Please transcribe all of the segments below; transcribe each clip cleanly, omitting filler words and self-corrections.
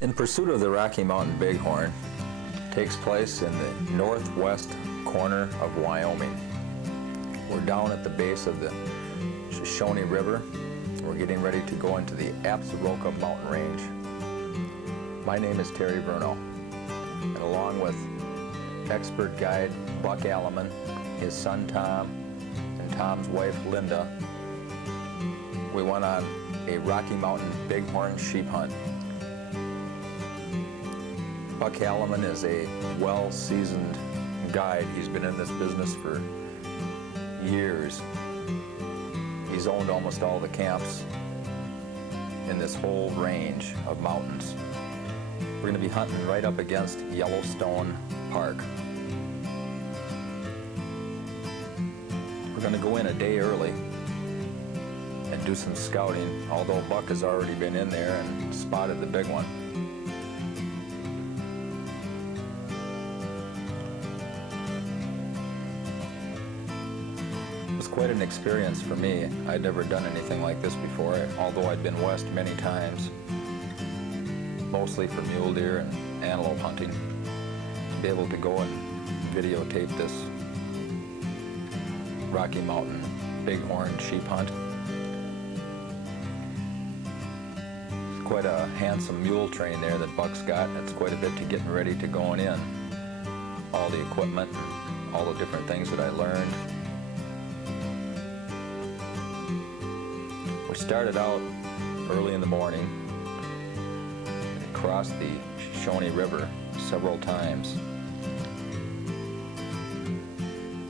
In Pursuit of the Rocky Mountain Bighorn takes place in the northwest corner of Wyoming. We're down at the base of the Shoshone River. We're getting ready to go into the Absroka Mountain Range. My name is Terry Vruno, and along with expert guide Buck Alleman, his son Tom, and Tom's wife Linda, we went on a Rocky Mountain Bighorn sheep hunt. Buck Alleman is a well-seasoned guide. He's been in this business for years. He's owned almost all the camps in this whole range of mountains. We're going to be hunting right up against Yellowstone Park. We're going to go in a day early and do some scouting, although Buck has already been in there and spotted the big one. It was quite an experience for me. I'd never done anything like this before, although I'd been west many times, mostly for mule deer and antelope hunting. To be able to go and videotape this Rocky Mountain Bighorn sheep hunt. Quite a handsome mule train there that Buck's got. It's quite a bit to getting ready to going in. All the equipment, all the different things that I learned. We started out early in the morning and crossed the Shoshone River several times.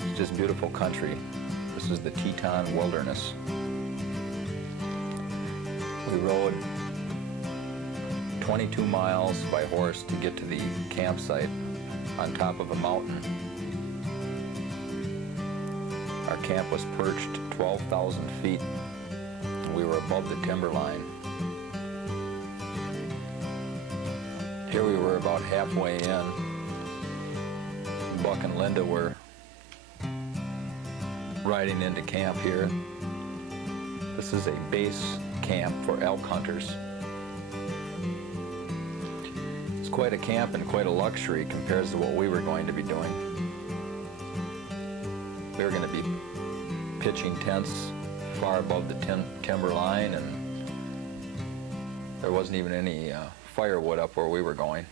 It's just beautiful country. This is the Teton Wilderness. We rode 22 miles by horse to get to the campsite on top of a mountain. Our camp was perched 12,000 feet. We were above the timberline. Here we were about halfway in. Buck and Linda were riding into camp here. This is a base camp for elk hunters. It's quite a camp and quite a luxury compared to what we were going to be doing. We were going to be pitching tents far above the timber line, and there wasn't even any firewood up where we were going.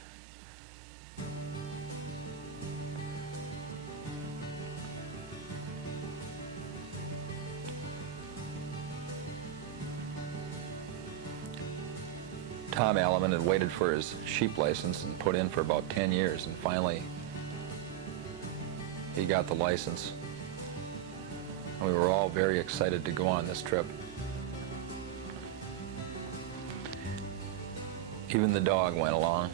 Tom Alleman had waited for his sheep license and put in for about 10 years, and finally he got the license. We were all very excited to go on this trip. Even the dog went along.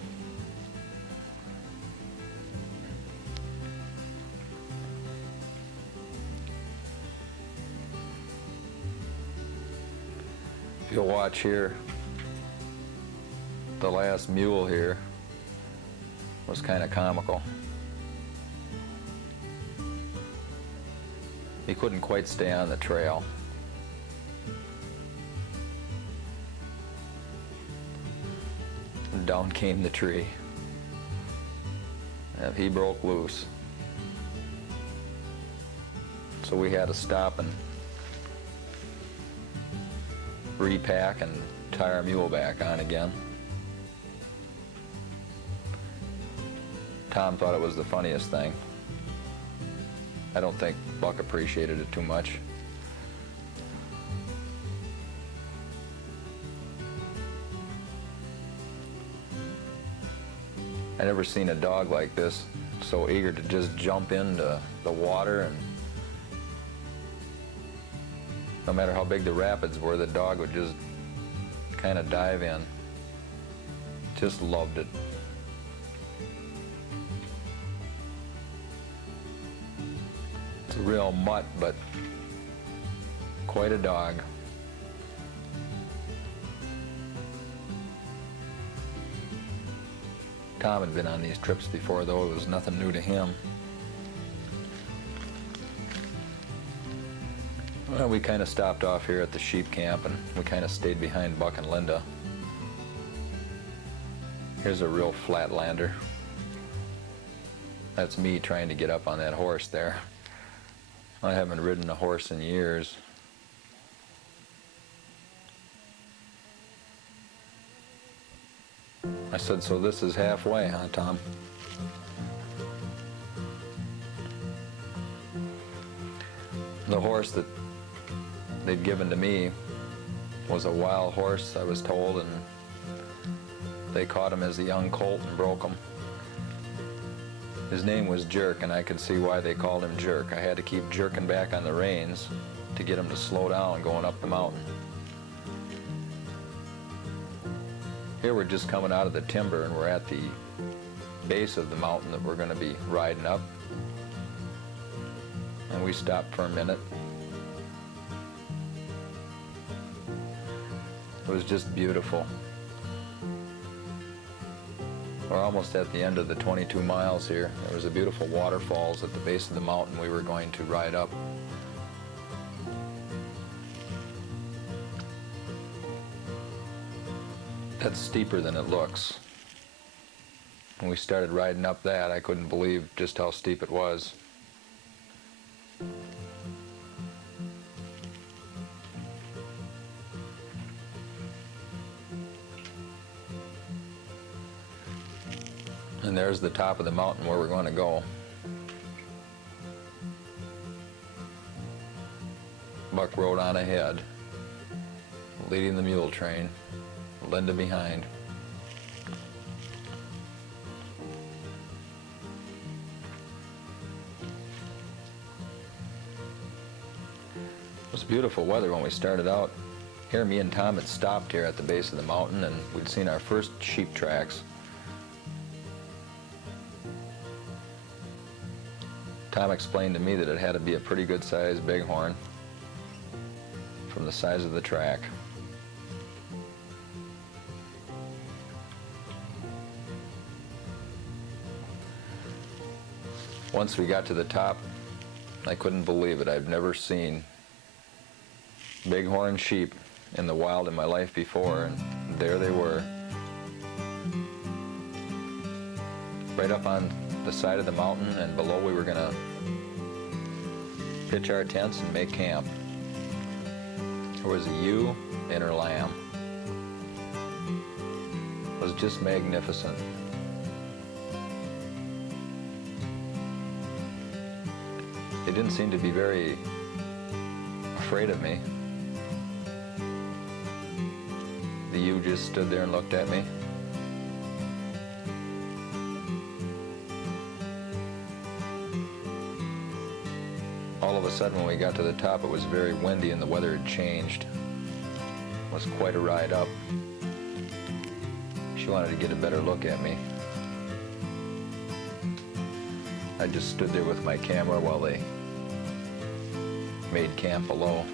If you'll watch here, the last mule here was kind of comical. He couldn't quite stay on the trail. And down came the tree. And he broke loose. So we had to stop and repack and tie our mule back on again. Tom thought it was the funniest thing. I don't think Buck appreciated it too much. I never seen a dog like this, so eager to just jump into the water, and no matter how big the rapids were, the dog would just kind of dive in. Just loved it. It's a real mutt, but quite a dog. Tom had been on these trips before, though it was nothing new to him. Well, we kind of stopped off here at the sheep camp, and we kind of stayed behind Buck and Linda. Here's a real flatlander. That's me trying to get up on that horse there. I haven't ridden a horse in years. I said, so this is halfway, huh, Tom? The horse that they'd given to me was a wild horse, I was told, and they caught him as a young colt and broke him. His name was Jerk, and I could see why they called him Jerk. I had to keep jerking back on the reins to get him to slow down going up the mountain. Here we're just coming out of the timber, and we're at the base of the mountain that we're going to be riding up. And we stopped for a minute. It was just beautiful. We're almost at the end of the 22 miles here. There was a beautiful waterfalls at the base of the mountain we were going to ride up. That's steeper than it looks. When we started riding up that, I couldn't believe just how steep it was. And there's the top of the mountain where we're going to go. Buck rode on ahead, leading the mule train, Linda behind. It was beautiful weather when we started out. Here, me and Tom had stopped here at the base of the mountain, and we'd seen our first sheep tracks. Tom explained to me that it had to be a pretty good sized bighorn from the size of the track. Once we got to the top, I couldn't believe it. I'd never seen bighorn sheep in the wild in my life before, and there they were, right up on the side of the mountain, and below we were gonna pitch our tents and make camp. There was a ewe and her lamb. It was just magnificent. They didn't seem to be very afraid of me. The ewe just stood there and looked at me. All of a sudden, when we got to the top, it was very windy and the weather had changed. It was quite a ride up. She wanted to get a better look at me. I just stood there with my camera while they made camp below.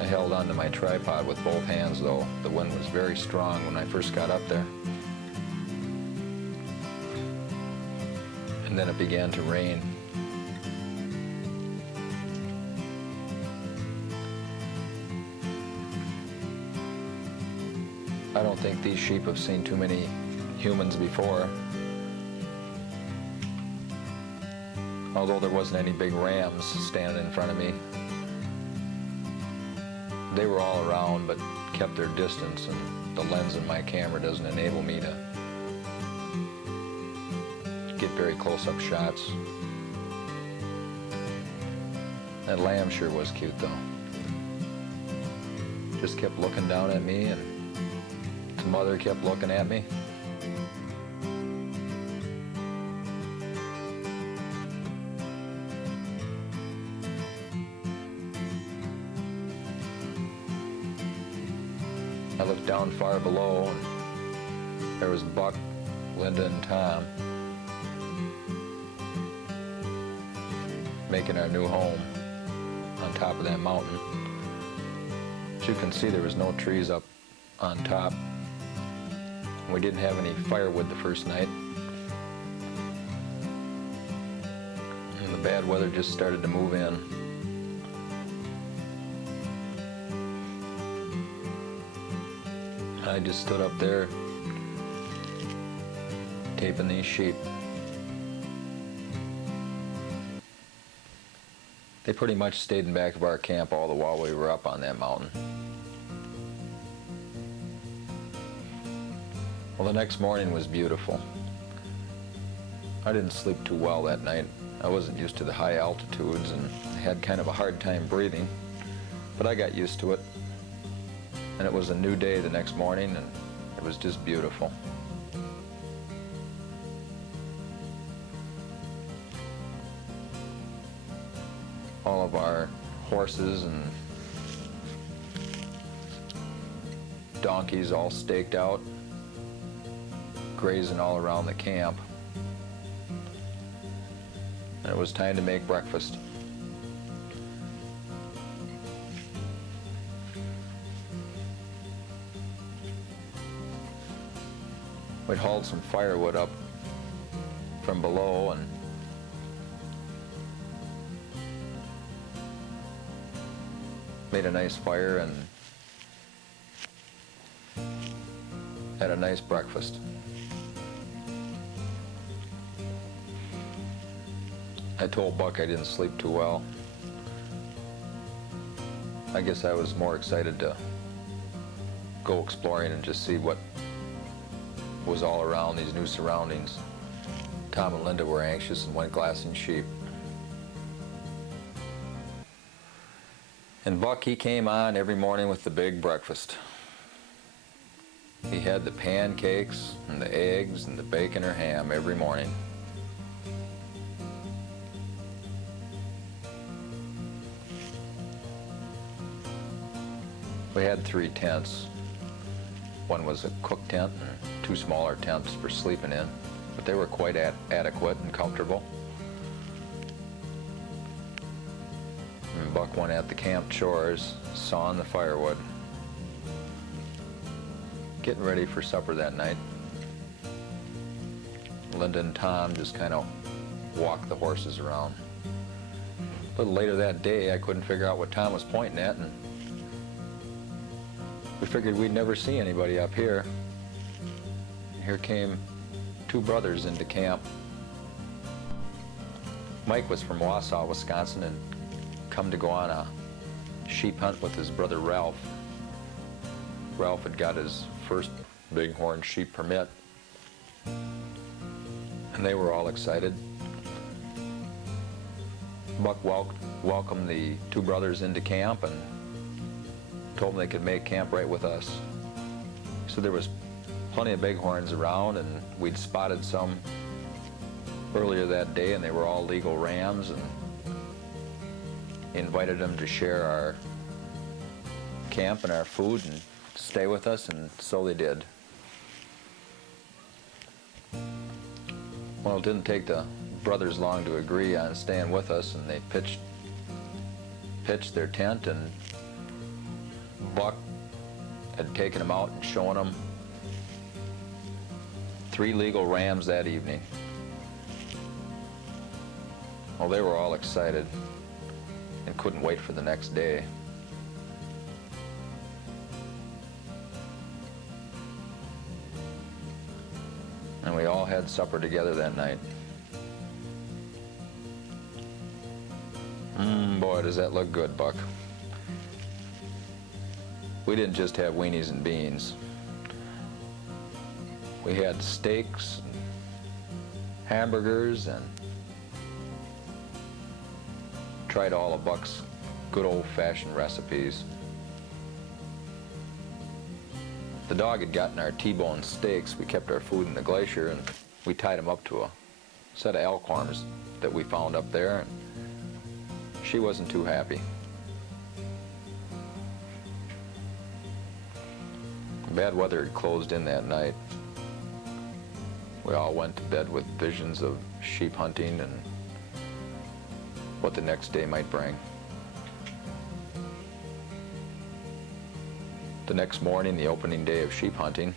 I held onto my tripod with both hands, though. The wind was very strong when I first got up there. And then it began to rain. I don't think these sheep have seen too many humans before. Although there wasn't any big rams standing in front of me. They were all around but kept their distance, and the lens of my camera doesn't enable me to get very close-up shots. That lamb sure was cute, though. Just kept looking down at me, and its mother kept looking at me. I looked down far below, and there was Buck, Linda, and Tom making our new home on top of that mountain. As you can see, there was no trees up on top. We didn't have any firewood the first night. And the bad weather just started to move in. I just stood up there taping these sheep. They pretty much stayed in back of our camp all the while we were up on that mountain. Well, the next morning was beautiful. I didn't sleep too well that night. I wasn't used to the high altitudes and had kind of a hard time breathing, but I got used to it. And it was a new day the next morning, and it was just beautiful. All of our horses and donkeys all staked out, grazing all around the camp. And it was time to make breakfast. We'd hauled some firewood up from below and made a nice fire and had a nice breakfast. I told Buck I didn't sleep too well. I guess I was more excited to go exploring and just see what was all around these new surroundings. Tom and Linda were anxious and went glassing sheep. And Buck, he came on every morning with the big breakfast. He had the pancakes and the eggs and the bacon or ham every morning. We had 3 tents. One was a cook tent and 2 smaller tents for sleeping in, but they were quite adequate and comfortable. And Buck went at the camp chores, sawing the firewood, getting ready for supper that night. Linda and Tom just kind of walked the horses around. A little later that day, I couldn't figure out what Tom was pointing at, and we figured we'd never see anybody up here. Here came 2 brothers into camp. Mike was from Wausau, Wisconsin, and come to go on a sheep hunt with his brother Ralph. Ralph had got his first Bighorn Sheep permit, and they were all excited. Buck welcomed the 2 brothers into camp and told them they could make camp right with us. So there was plenty of bighorns around, and we'd spotted some earlier that day, and they were all legal rams, and invited them to share our camp and our food and stay with us, and so they did. Well, it didn't take the brothers long to agree on staying with us, and they pitched their tent, and Buck had taken them out and shown them 3 legal rams that evening. Well, they were all excited and couldn't wait for the next day. And we all had supper together that night. Boy, does that look good, Buck. We didn't just have weenies and beans. We had steaks, and hamburgers, and tried all of Buck's good old-fashioned recipes. The dog had gotten our T-bone steaks. We kept our food in the glacier, and we tied him up to a set of elk horns that we found up there, and she wasn't too happy. Bad weather had closed in that night. We all went to bed with visions of sheep hunting and what the next day might bring. The next morning, the opening day of sheep hunting,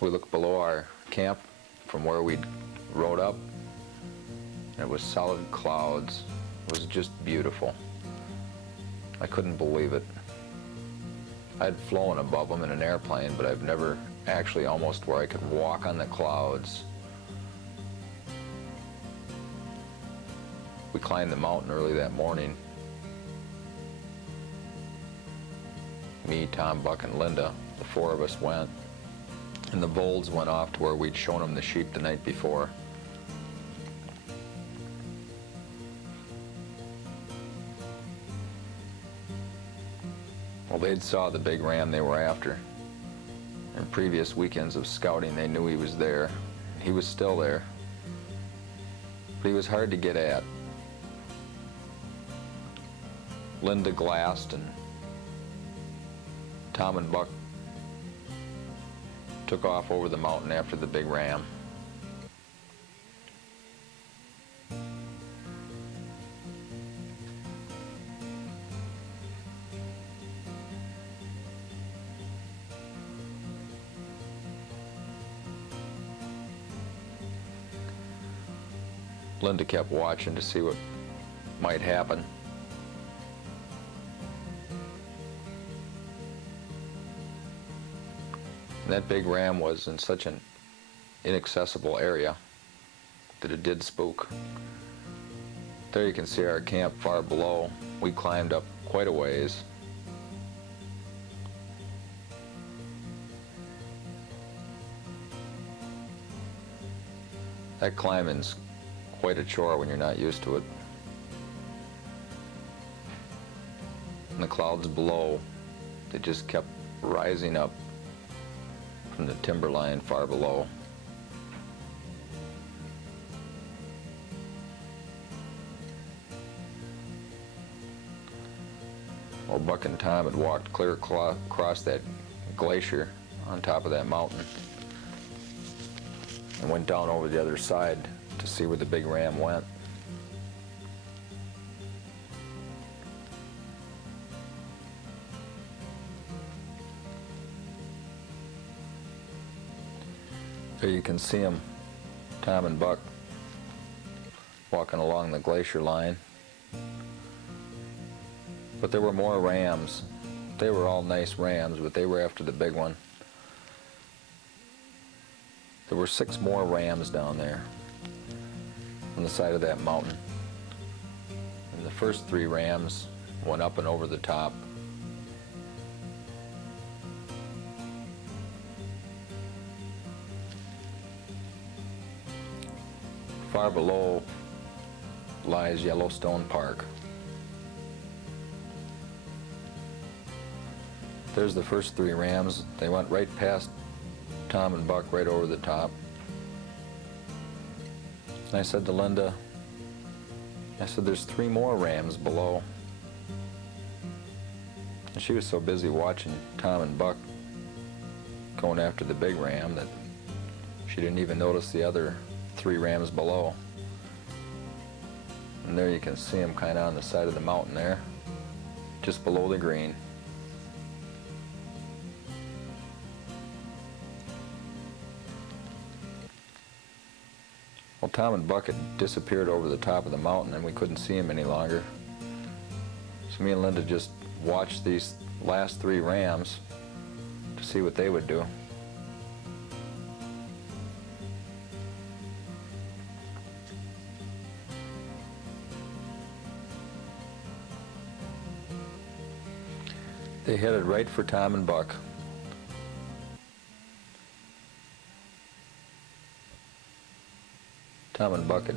we looked below our camp from where we'd rode up, and it was solid clouds. It was just beautiful. I couldn't believe it. I'd flown above them in an airplane, but I've never actually almost where I could walk on the clouds. We climbed the mountain early that morning. Me, Tom, Buck, and Linda, the four of us went. And the bolts went off to where we'd shown them the sheep the night before. Well, they'd saw the big ram they were after. In previous weekends of scouting, they knew he was there. He was still there. But he was hard to get at. Linda glassed, and Tom and Buck took off over the mountain after the big ram. Linda kept watching to see what might happen. And that big ram was in such an inaccessible area that it did spook. There you can see our camp far below. We climbed up quite a ways. That climbing's quite a chore when you're not used to it. And the clouds below, they just kept rising up from the timberline far below. Well, Buck and Tom had walked clear across that glacier on top of that mountain and went down over the other side to see where the big ram went. There you can see them, Tom and Buck, walking along the glacier line. But there were more rams. They were all nice rams, but they were after the big one. There were 6 more rams down there on the side of that mountain. And the first 3 rams went up and over the top. Far below lies Yellowstone Park. There's the first 3 rams. They went right past Tom and Buck, right over the top. And I said to Linda, there's 3 more rams below. And she was so busy watching Tom and Buck going after the big ram that she didn't even notice the other 3 rams below. And there you can see them kind of on the side of the mountain there, just below the green. Well, Tom and Buck had disappeared over the top of the mountain and we couldn't see them any longer. So me and Linda just watched these last 3 rams to see what they would do. They headed right for Tom and Buck. Tom and Buck had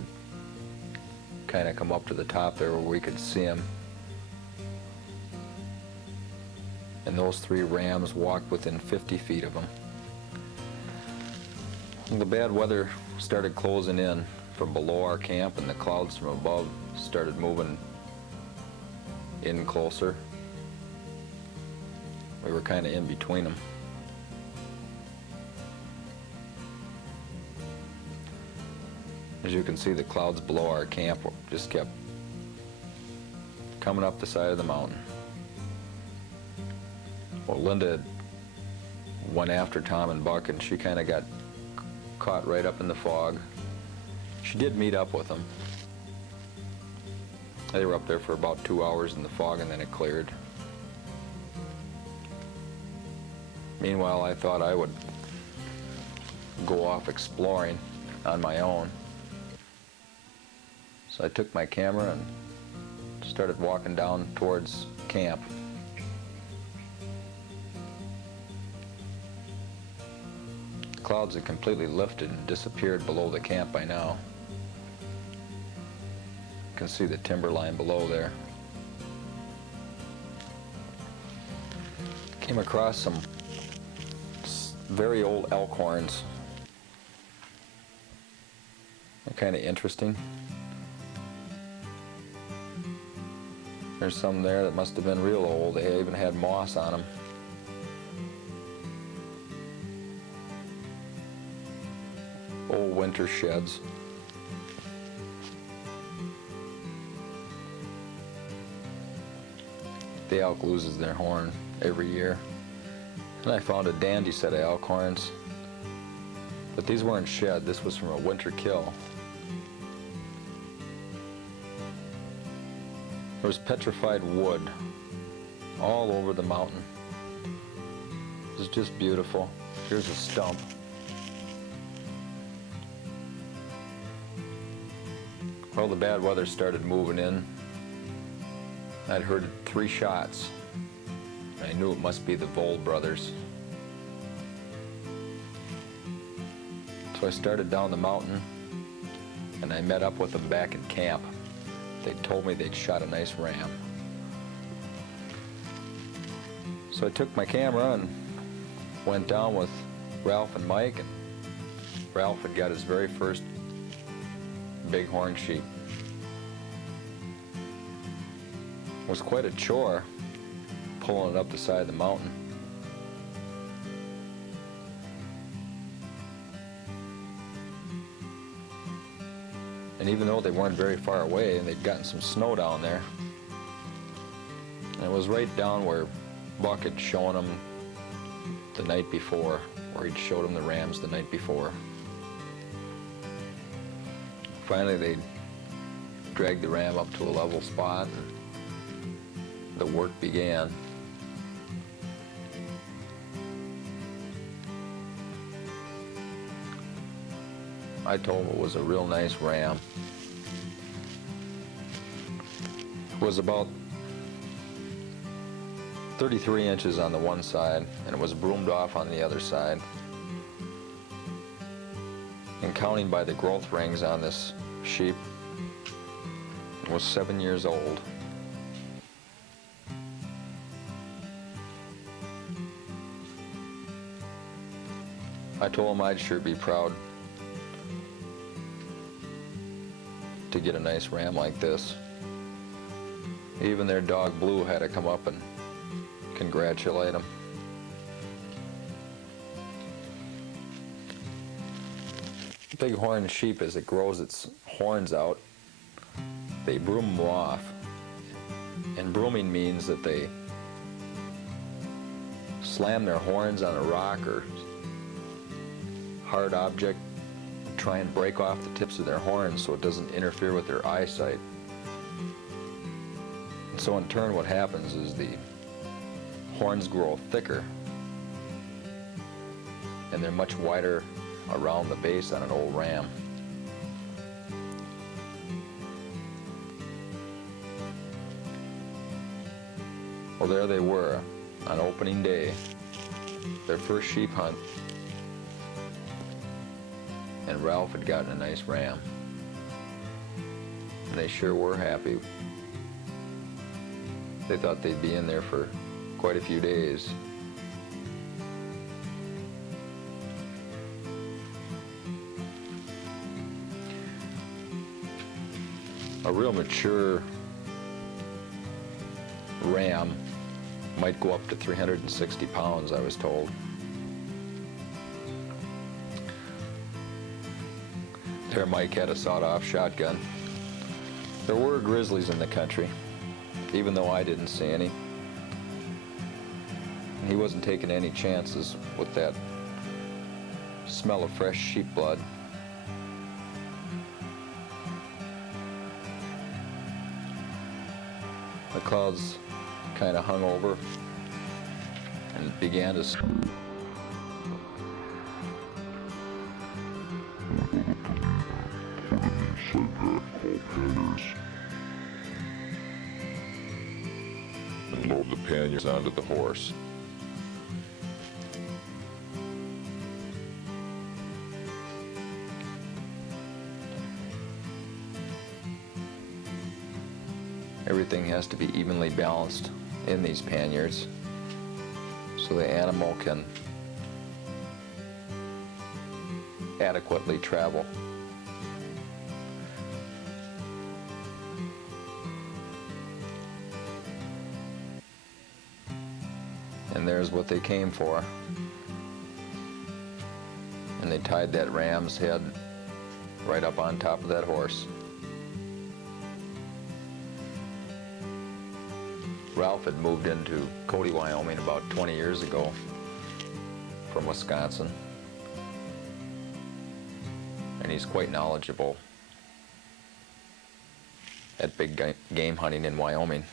kind of come up to the top there where we could see them. And those 3 rams walked within 50 feet of them. The bad weather started closing in from below our camp, and the clouds from above started moving in closer. We were kind of in between them. As you can see, the clouds below our camp just kept coming up the side of the mountain. Well, Linda went after Tom and Buck, and she kind of got caught right up in the fog. She did meet up with them. They were up there for about 2 hours in the fog, and then it cleared. Meanwhile, I thought I would go off exploring on my own. So I took my camera and started walking down towards camp. The clouds had completely lifted and disappeared below the camp by now. You can see the timberline below there. Came across some very old elk horns. They're kind of interesting. There's some there that must have been real old. They even had moss on them. Old winter sheds. The elk loses their horn every year. And I found a dandy set of elk horns. But these weren't shed. This was from a winter kill. There was petrified wood all over the mountain. It was just beautiful. Here's a stump. Well, the bad weather started moving in. I'd heard 3 shots. I knew it must be the Vold brothers. So I started down the mountain and I met up with them back in camp. They told me they'd shot a nice ram. So I took my camera and went down with Ralph and Mike, and Ralph had got his very first bighorn sheep. It was quite a chore pulling it up the side of the mountain. And even though they weren't very far away, and they'd gotten some snow down there, and it was right down where Buck had shown them the night before, where he'd showed them the rams the night before. Finally, they dragged the ram up to a level spot, and the work began. I told him it was a real nice ram. It was about 33 inches on the one side, and it was broomed off on the other side. And counting by the growth rings on this sheep, it was 7 years old. I told him I'd sure be proud to get a nice ram like this. Even their dog Blue had to come up and congratulate him. Bighorn sheep, as it grows its horns out, they broom them off. And brooming means that they slam their horns on a rock or hard object, try and break off the tips of their horns so it doesn't interfere with their eyesight. And so in turn what happens is the horns grow thicker and they're much wider around the base on an old ram. Well, there they were on opening day, their first sheep hunt. And Ralph had gotten a nice ram. And they sure were happy. They thought they'd be in there for quite a few days. A real mature ram might go up to 360 pounds, I was told. There Mike had a sawed-off shotgun. There were grizzlies in the country, even though I didn't see any. He wasn't taking any chances with that smell of fresh sheep blood. The clouds kind of hung over and it began to outside pack called panniers and load the panniers onto the horse. Everything has to be evenly balanced in these panniers so the animal can adequately travel. And there's what they came for. And they tied that ram's head right up on top of that horse. Ralph had moved into Cody, Wyoming about 20 years ago from Wisconsin. And he's quite knowledgeable at big game hunting in Wyoming.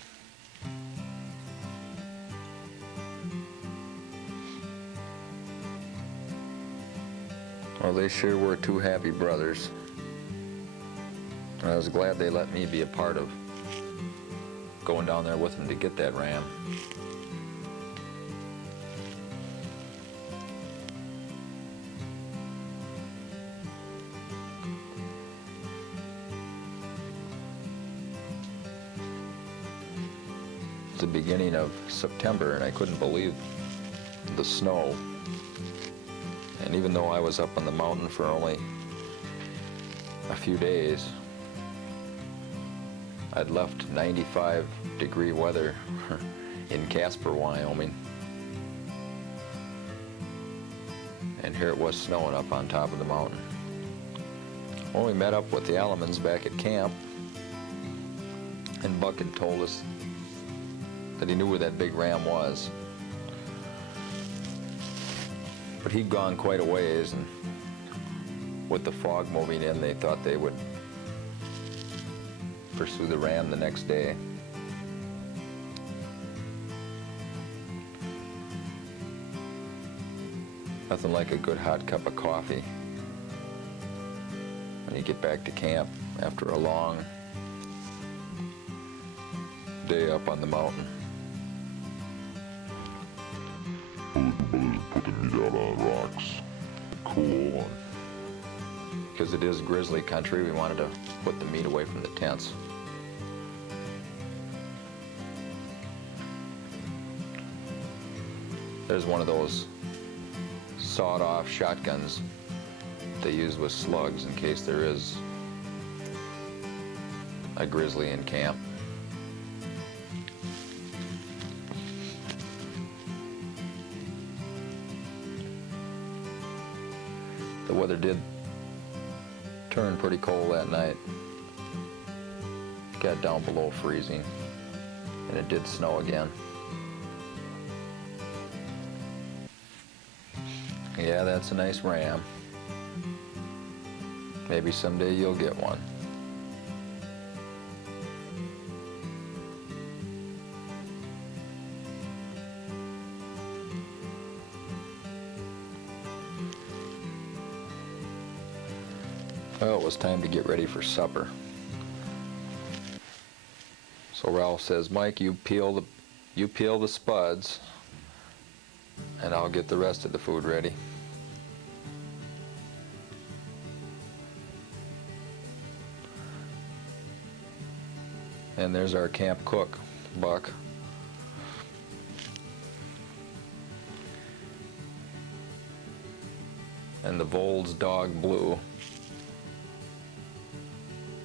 Well, they sure were two happy brothers. And I was glad they let me be a part of going down there with them to get that ram. It's the beginning of September and I couldn't believe the snow. And even though I was up on the mountain for only a few days, I'd left 95-degree weather in Casper, Wyoming. And here it was snowing up on top of the mountain. Well, we met up with the Allemans back at camp, and Buck had told us that he knew where that big ram was. But he'd gone quite a ways, and with the fog moving in, they thought they would pursue the ram the next day. Nothing like a good hot cup of coffee when you get back to camp after a long day up on the mountain. Put the meat out on rocks, cool. Because it is grizzly country, we wanted to put the meat away from the tents. There's one of those sawed-off shotguns they use with slugs in case there is a grizzly in camp. The weather did turn pretty cold that night. Got down below freezing, and it did snow again. Yeah, that's a nice ram. Maybe someday you'll get one. Well, it was time to get ready for supper. So Ralph says, Mike, you peel the spuds, and I'll get the rest of the food ready. And there's our camp cook, Buck. And the Vold's dog, Blue.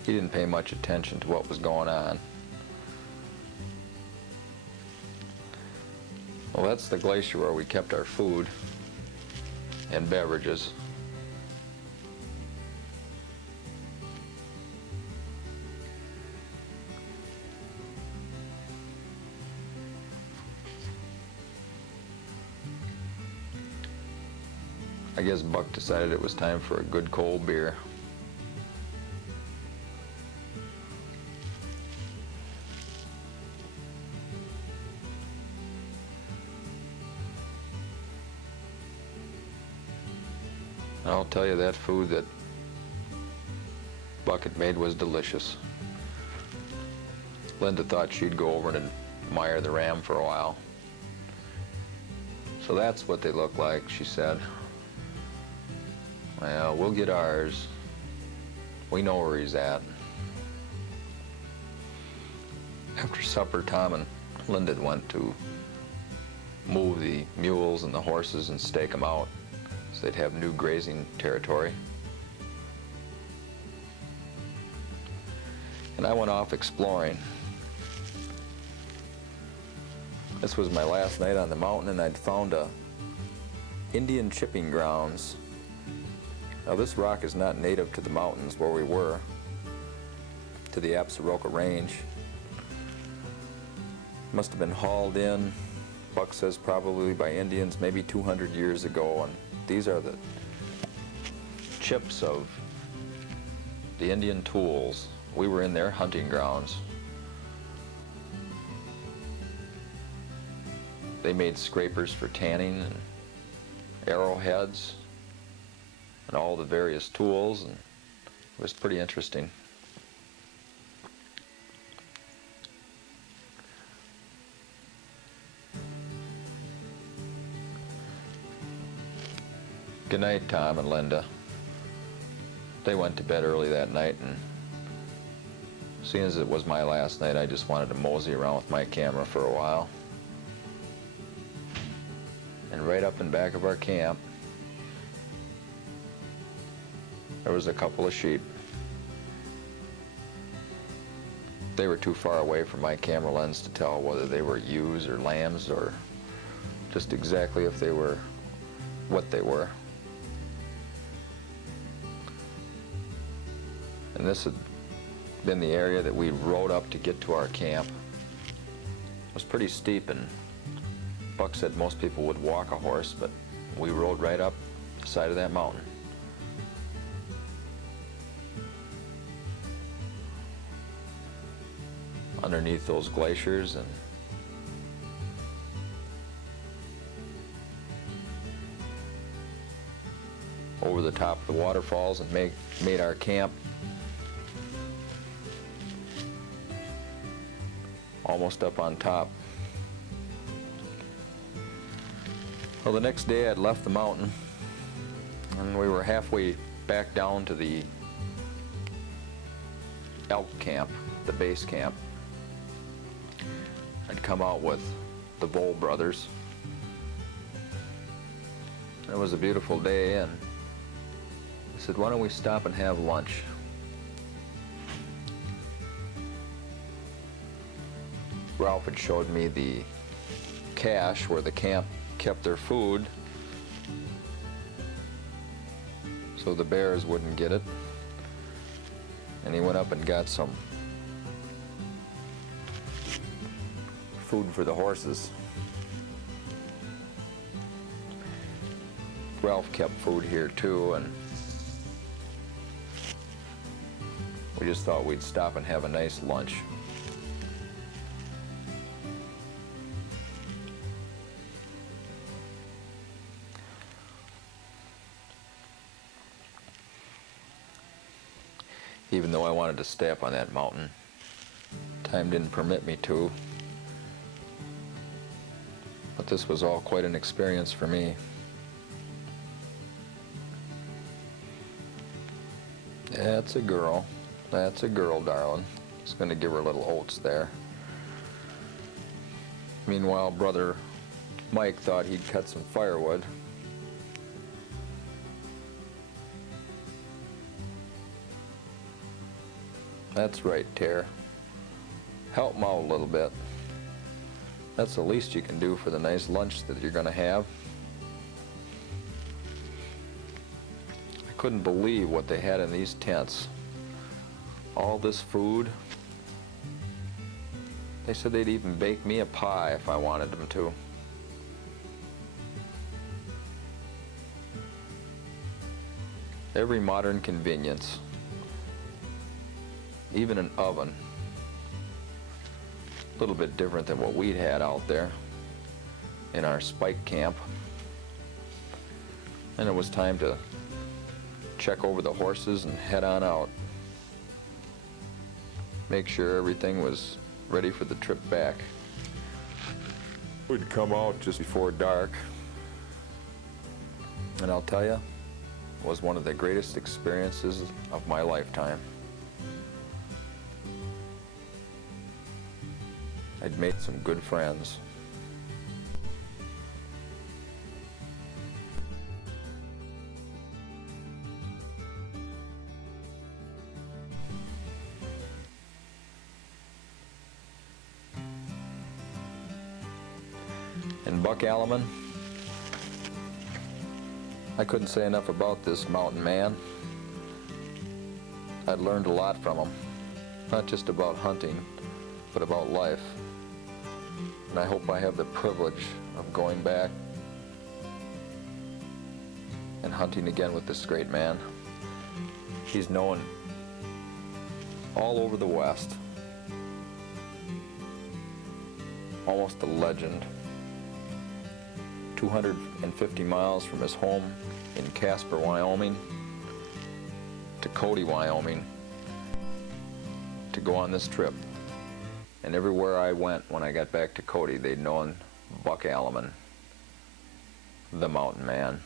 He didn't pay much attention to what was going on. Well, that's the glacier where we kept our food and beverages. I guess Buck decided it was time for a good cold beer. I'll tell you, that food that bucket made was delicious. Linda thought she'd go over and admire the ram for a while. So that's what they look like, she said. Well, we'll get ours. We know where he's at. After supper, Tom and Linda went to move the mules and the horses and stake them out so they'd have new grazing territory. And I went off exploring. This was my last night on the mountain, and I'd found a Indian chipping grounds. Now this rock is not native to the mountains where we were, to the Absroka Range. Must have been hauled in, Buck says probably by Indians maybe 200 years ago, and these are the chips of the Indian tools. We were in their hunting grounds. They made scrapers for tanning and arrowheads and all the various tools, and it was pretty interesting. Good night, Tom and Linda. They went to bed early that night, and seeing as it was my last night, I just wanted to mosey around with my camera for a while. And right up in back of our camp, there was a couple of sheep. They were too far away from my camera lens to tell whether they were ewes or lambs or just exactly if they were what they were. And this had been the area that we rode up to get to our camp. It was pretty steep, and Buck said most people would walk a horse, but we rode right up the side of that mountain. Underneath those glaciers, and over the top of the waterfalls, and made our camp almost up on top. Well, the next day I'd left the mountain, and we were halfway back down to the elk camp, the base camp. I'd come out with the Vole brothers. It was a beautiful day, and I said, why don't we stop and have lunch? Ralph had showed me the cache where the camp kept their food so the bears wouldn't get it, and he went up and got some food for the horses. Ralph kept food here too, and we just thought we'd stop and have a nice lunch. Even though I wanted to stay up on that mountain, time didn't permit me to. But this was all quite an experience for me. That's a girl. That's a girl, darling. Just gonna give her a little oats there. Meanwhile, brother Mike thought he'd cut some firewood. That's right, Ter. Help him out a little bit. That's the least you can do for the nice lunch that you're gonna have. I couldn't believe what they had in these tents. All this food. They said they'd even bake me a pie if I wanted them to. Every modern convenience. Even an oven. A little bit different than what we'd had out there in our spike camp. And it was time to check over the horses and head on out. make sure everything was ready for the trip back. We'd come out just before dark, and I'll tell you, it was one of the greatest experiences of my lifetime. I'd made some good friends. In Buck Alaman, I couldn't say enough about this mountain man. I'd learned a lot from him, not just about hunting, but about life. And I hope I have the privilege of going back and hunting again with this great man. He's known all over the West, almost a legend. 250 miles from his home in Casper, Wyoming, to Cody, Wyoming, to go on this trip. And everywhere I went when I got back to Cody, they'd known Buck Alaman, the mountain man.